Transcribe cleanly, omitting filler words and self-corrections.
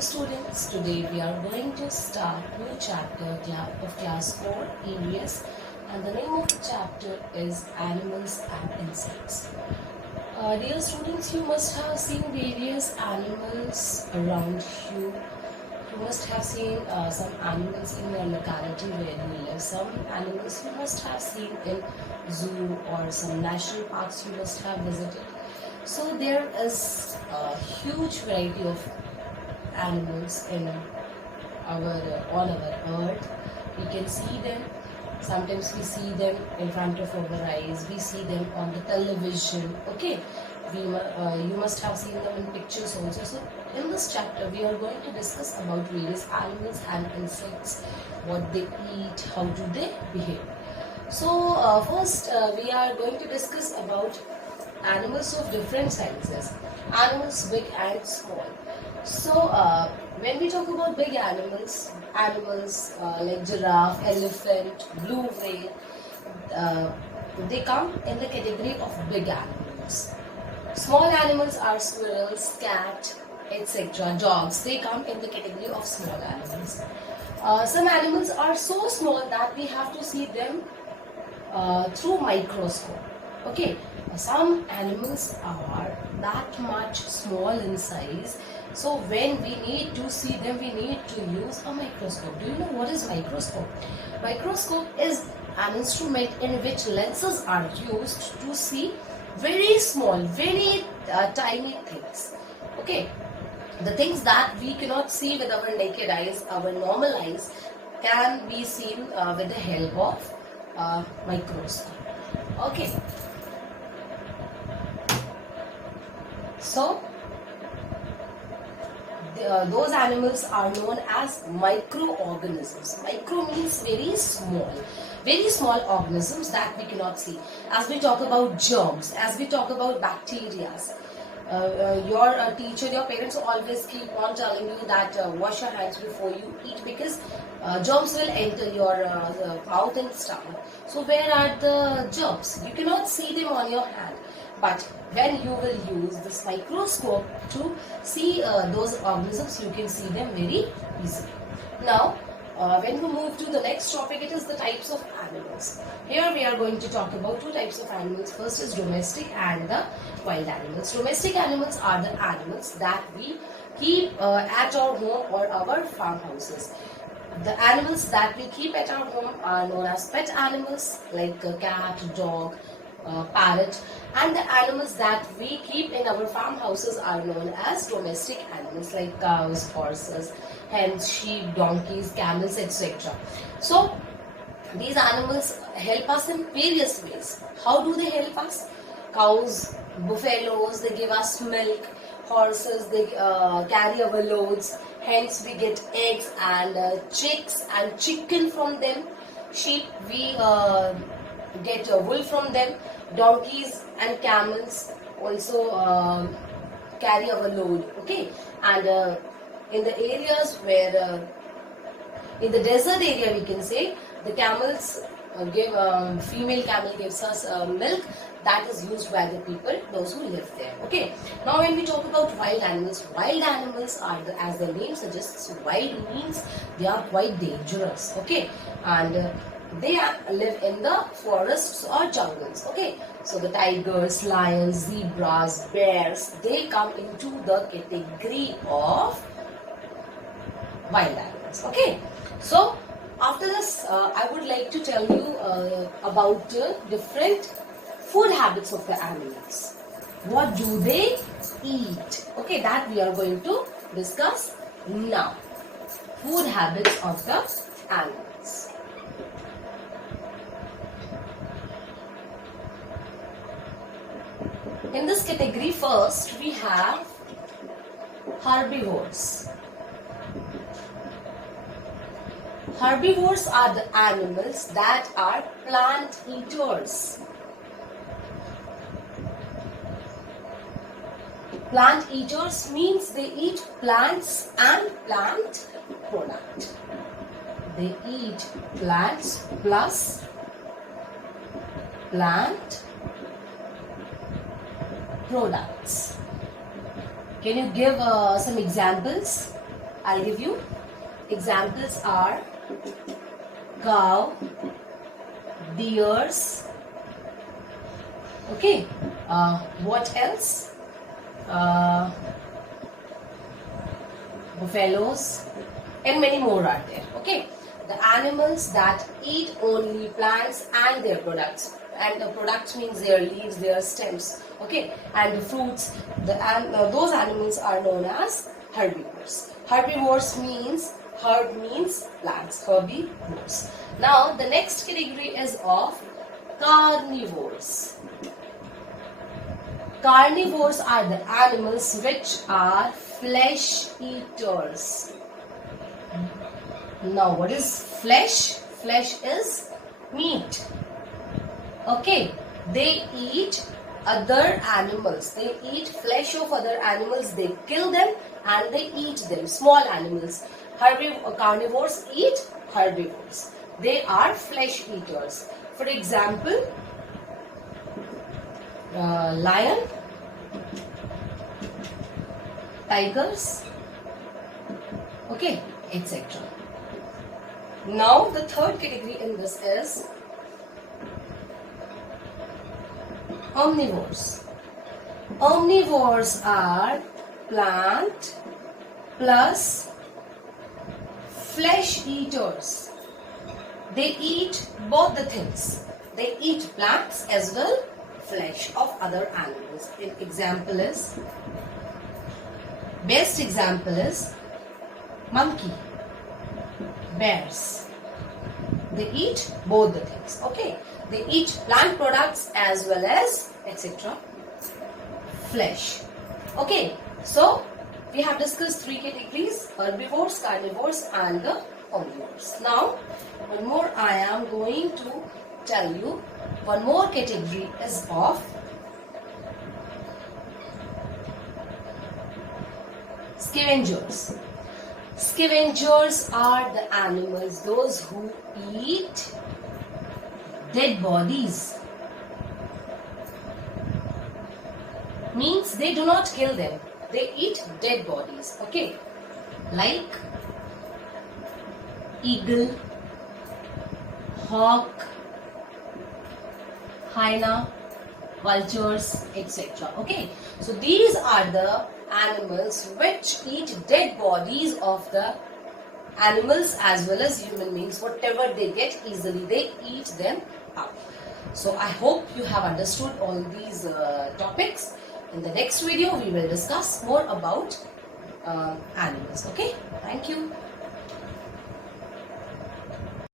students, today we are going to start new chapter of class 4 EVS, and the name of the chapter is Animals and Insects. Dear students, you must have seen various animals around you. You must have seen some animals in your locality where you live. Some animals you must have seen in zoo or some national parks you must have visited. So there is a huge variety of animals in on our earth. We can see them. Sometimes we see them in front of our eyes. We see them on the television. Okay, you must have seen them in pictures also. So in this chapter, we are going to discuss about various animals and insects, what they eat, how do they behave. So first, we are going to discuss about animals of different sizes, animals big and small. So when we talk about big animals like giraffe, elephant, blue whale, they come in the category of big animals. Small animals are squirrels, cat, etc. Dogs, they come in the category of small animals. Some animals are so small that we have to see them through microscope. Okay, some animals are that much small in size, so when we need to see them, we need to use a microscope. Do you know what is microscope? Microscope is an instrument in which lenses are used to see very small, very tiny things. Okay, the things that we cannot see with our naked eyes, our normal eyes, can be seen with the help of microscope. Okay, so those animals are known as microorganisms. Micro means very small organisms that we cannot see. As we talk about germs, as we talk about bacteria, your teacher, your parents always keep on telling you that wash your hands before you eat, because germs will enter your mouth and stomach. So where are the germs? You cannot see them on your hand, but when you will use this microscope to see those organisms, you can see them very easily. Now when we move to the next topic, it is the types of animals. Here we are going to talk about two types of animals. First is domestic and the wild animals. Domestic animals are the animals that we keep at our home or our farmhouses. The animals that we keep at our home are known as pet animals like cat, dog, parrot, and the animals that we keep in our farmhouses are known as domestic animals like cows, horses, hens, sheep, donkeys, camels, etc. So these animals help us in various ways. How do they help us? Cows, buffaloes, they give us milk. Horses, they carry our loads. Hence we get eggs and chicks and chicken from them. Sheep, we get wool from them. Donkeys and camels also carry our load. Okay, and in the areas where in the desert area, we can say, the camels give female camel gives us milk that is used by the people, those who live there. Okay, now when we talk about wild animals are as the name suggests, wild means they are quite dangerous. Okay, and they live in the forests or jungles. Okay, so the tigers, lions, zebras, bears, they come into the category of wild animals. Okay, so after this, I would like to tell you about different food habits of the animals. What do they eat? Okay, that we are going to discuss now. Food habits of the animals. In this category, first we have herbivores. Herbivores are the animals that are plant eaters. Plant eaters means they eat plants and plant product. They eat plants plus plant products. Can you give some examples? I'll give you examples are cow, deers, okay, what else? Buffaloes, and many more are there. Okay, the animals that eat only plants and their products, and the products means their leaves, their stems, okay, and the fruits. Those animals are known as herbivores. Herbivores means herb means plants, herbivores. Now the next category is of carnivores. Carnivores are the animals which are flesh eaters. Now what is flesh? Flesh is meat. Okay, they eat other animals. They eat flesh of other animals. They kill them and they eat them. Small animals. Carnivores eat herbivores. They are flesh eaters. For example, lion, tigers, okay, etc. Now the third category in this is omnivores. Omnivores are plant plus flesh eaters. They eat both the things. They eat plants as well flesh of other animals. Best example is monkey, bears. They eat both the things. Okay, they eat plant products as well as etc. flesh. Okay, so we have discussed three categories: herbivores, carnivores, and the omnivores. Now, one more I am going to tell you. One more category is of scavengers. Scavengers are the animals, those who eat dead bodies. Means they do not kill them. They eat dead bodies. Okay. Like eagle, hawk, hyena, vultures, etc. Okay. So these are the animals which eat dead bodies of the animals as well as human beings. Whatever they get easily, they eat them up. So I hope you have understood all these topics. In the next video, we will discuss more about animals. Okay. Thank you.